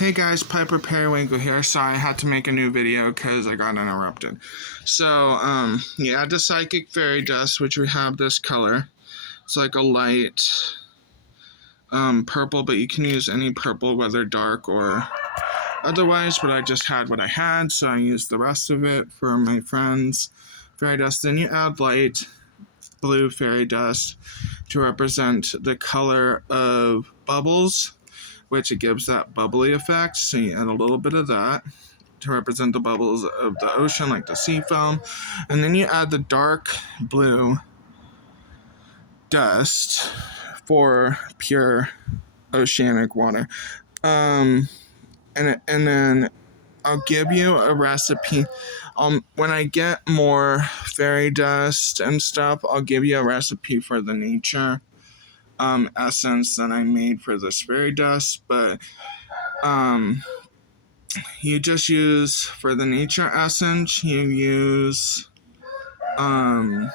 Hey guys, Piper Periwinkle here. Sorry, I had to make a new video because I got interrupted. So, you add the Psychic Fairy Dust, which we have this color. It's like a light purple, but you can use any purple, whether dark or otherwise, but I just had what I had, so I used the rest of it for my friend's fairy dust. Then you add light blue fairy dust to represent the color of bubbles, which it gives that bubbly effect. So you add a little bit of that to represent the bubbles of the ocean, like the sea foam. And then you add the dark blue dust for pure oceanic water. And then I'll give you a recipe. When I get more fairy dust and stuff, I'll give you a recipe for the nature essence that I made for this fairy dust. But you just use, for the nature essence, you use to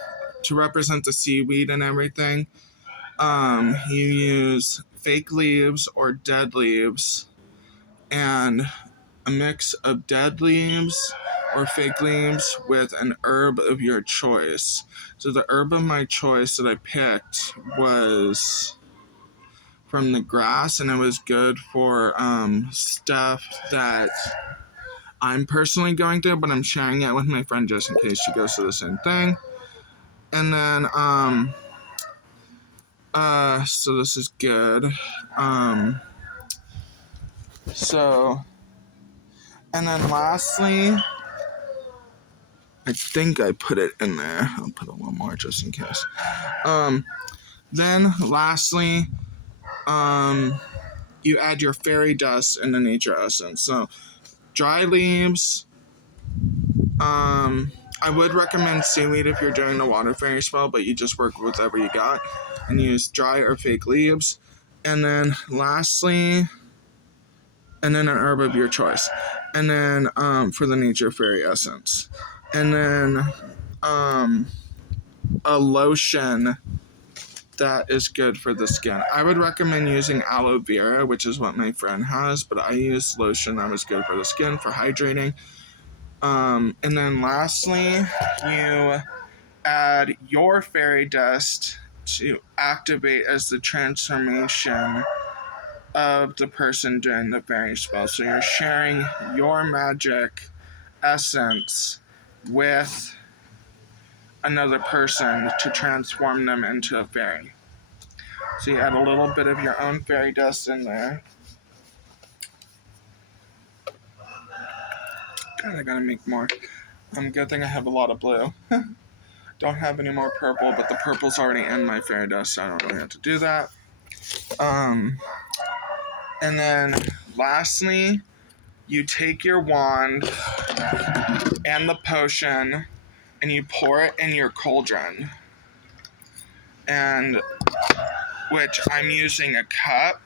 represent the seaweed and everything, you use fake leaves or dead leaves, and a mix of dead leaves or fake leaves with an herb of your choice. So the herb of my choice that I picked was from the grass, and it was good for stuff that I'm personally going through, but I'm sharing it with my friend just in case she goes through the same thing. And then so this is good. And then lastly, I think I put it in there. I'll put a little more just in case. Then lastly, you add your fairy dust and the nature essence. So dry leaves. I would recommend seaweed if you're doing the water fairy spell, but you just work with whatever you got and use dry or fake leaves. And then lastly, and then an herb of your choice. And then for the nature fairy essence. And then a lotion that is good for the skin. I would recommend using aloe vera, which is what my friend has, but I used lotion that was good for the skin, for hydrating. And then lastly, you add your fairy dust to activate as the transformation of the person doing the fairy spell. So you're sharing your magic essence with another person to transform them into a fairy. So you add a little bit of your own fairy dust in there. God, I gotta make more. Good thing I have a lot of blue. Don't have any more purple, but the purple's already in my fairy dust, so I don't really have to do that. And then lastly, you take your wand and the potion and you pour it in your cauldron. And which I'm using a cup.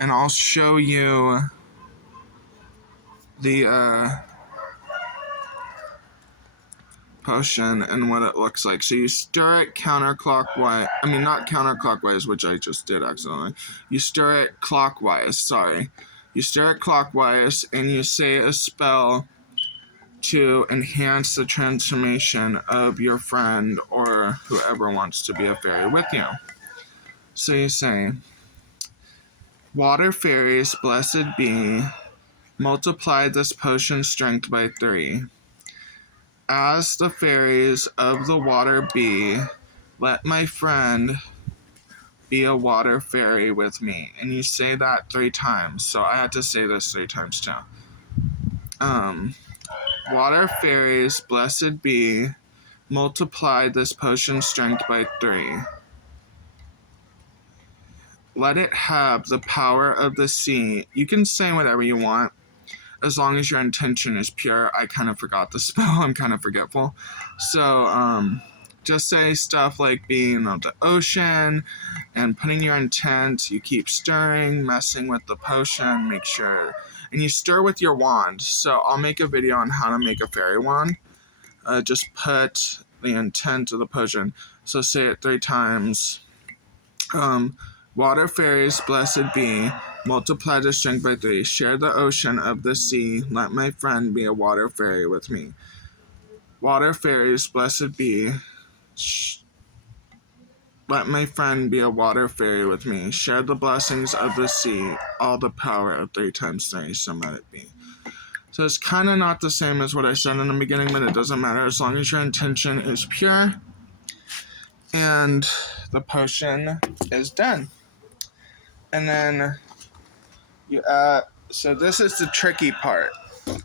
And I'll show you the potion and what it looks like. So you stir it counterclockwise. I mean, not counterclockwise, which I just did accidentally. You stir it clockwise, sorry. You stir it clockwise and you say a spell to enhance the transformation of your friend or whoever wants to be a fairy with you. So you say, water fairies, blessed be, multiply this potion's strength by 3. As the fairies of the water be, let my friend be a water fairy with me. And you say that 3 times. So I had to say this 3 times too. Water fairies, blessed be, multiply this potion's strength by 3. Let it have the power of the sea. You can say whatever you want, as long as your intention is pure. I kind of forgot the spell. I'm kind of forgetful. So, just say stuff like being on the ocean and putting your intent. You keep stirring, messing with the potion, make sure. And you stir with your wand. So I'll make a video on how to make a fairy wand. Just put the intent of the potion. So say it 3 times. Water fairies, blessed be, multiply the strength by 3. Share the ocean of the sea. Let my friend be a water fairy with me. Water fairies, blessed be. Let my friend be a water fairy with me. Share the blessings of the sea. All the power of 3 times 3. So might it be. So it's kind of not the same as what I said in the beginning, but it doesn't matter as long as your intention is pure and the potion is done. And then you so this is the tricky part,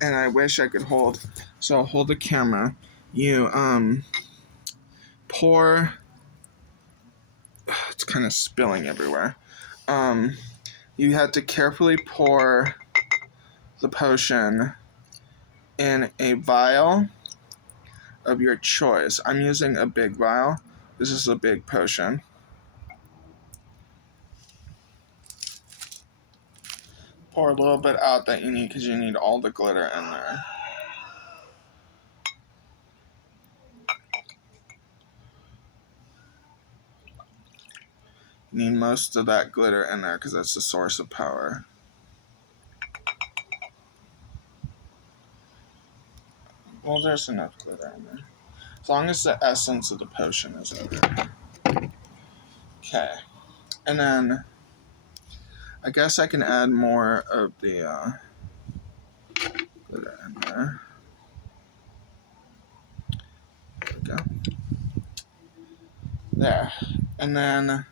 and I wish I could hold. So I'll hold the camera. You pour. It's kind of spilling everywhere. You have to carefully pour the potion in a vial of your choice. I'm using a big vial. This is a big potion. Pour a little bit out that you need because you need all the glitter in there. You need most of that glitter in there because that's the source of power. Well, there's enough glitter in there. As long as the essence of the potion is in there. Okay. And then I guess I can add more of the glitter in there. There we go. There. And then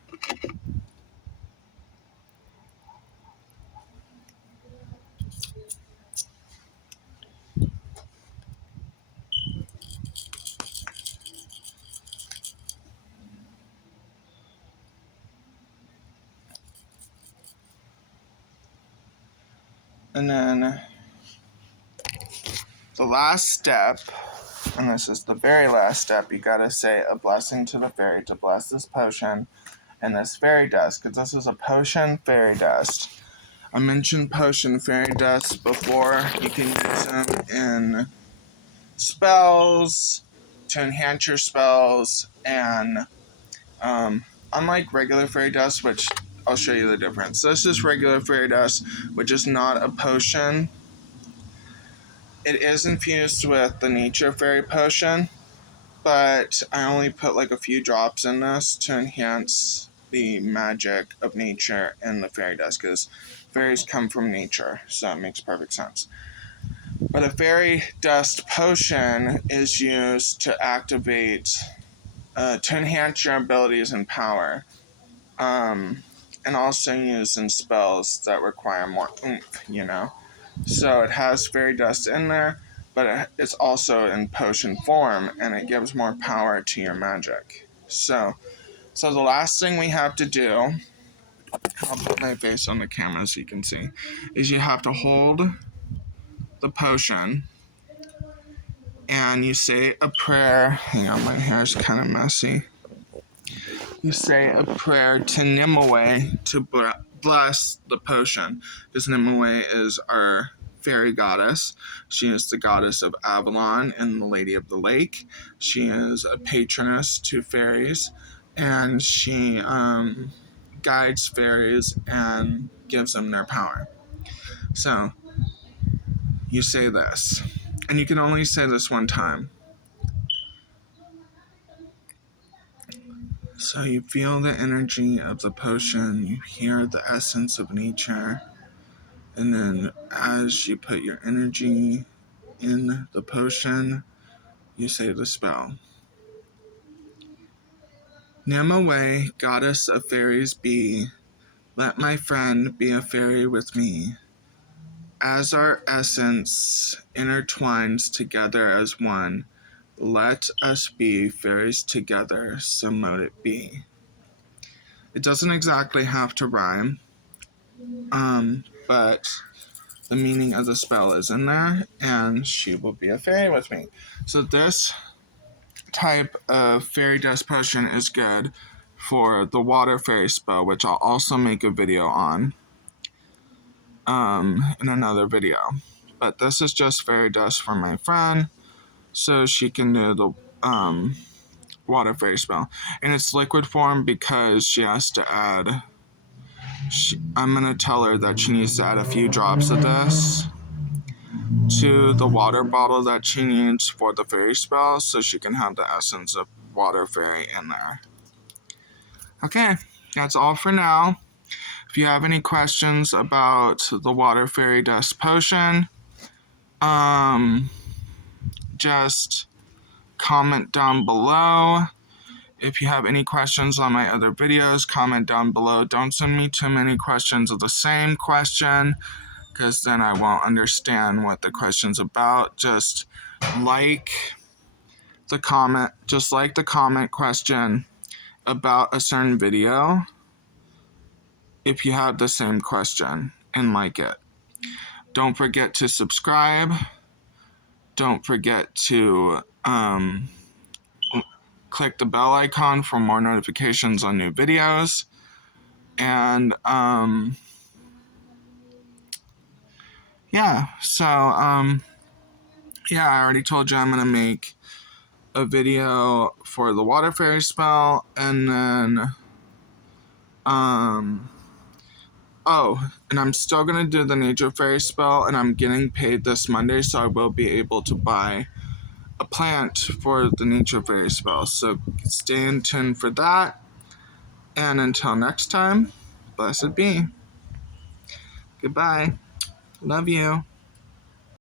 the last step, and this is the very last step, you gotta say a blessing to the fairy to bless this potion and this fairy dust, because this is a potion fairy dust. I mentioned potion fairy dust before. You can use them in spells to enhance your spells, and unlike regular fairy dust, which I'll show you the difference. This is regular fairy dust, which is not a potion. It is infused with the nature fairy potion, but I only put like a few drops in this to enhance the magic of nature and the fairy dust, because fairies come from nature, so it makes perfect sense. But a fairy dust potion is used to activate, to enhance your abilities and power, and also used in spells that require more oomph, you know? So it has fairy dust in there, but it's also in potion form, and it gives more power to your magic. So the last thing we have to do, I'll put my face on the camera so you can see, is you have to hold the potion, and you say a prayer. Hang on, my hair's kind of messy. You say a prayer to Nimue to bless the potion, because Nimue is our fairy goddess. She is the goddess of Avalon and the Lady of the Lake. She is a patroness to fairies, and she guides fairies and gives them their power. So you say this, and you can only say this one time. So you feel the energy of the potion, you hear the essence of nature, and then as you put your energy in the potion, you say the spell. Nimue, goddess of fairies be, let my friend be a fairy with me. As our essence intertwines together as one, let us be fairies together, so mote it be. It doesn't exactly have to rhyme, but the meaning of the spell is in there, and she will be a fairy with me. So this type of fairy dust potion is good for the water fairy spell, which I'll also make a video on in another video. But this is just fairy dust for my friend, so she can do the water fairy spell. And it's liquid form because she has to add I'm gonna tell her that she needs to add a few drops of this to the water bottle that she needs for the fairy spell so she can have the essence of water fairy in there. Okay, that's all for now. If you have any questions about the water fairy dust potion, just comment down below. If you have any questions on my other videos, comment down below. Don't send me too many questions of the same question, because then I won't understand what the question's about. Just like the comment question about a certain video if you have the same question and like it. Don't forget to subscribe. Don't forget to click the bell icon for more notifications on new videos. And yeah, so yeah, I already told you I'm gonna make a video for the water fairy spell, and then and I'm still gonna do the nature fairy spell, and I'm getting paid this Monday, so I will be able to buy a plant for the nature fairy spell. So stay in tune for that. And until next time, blessed be. Goodbye. Love you.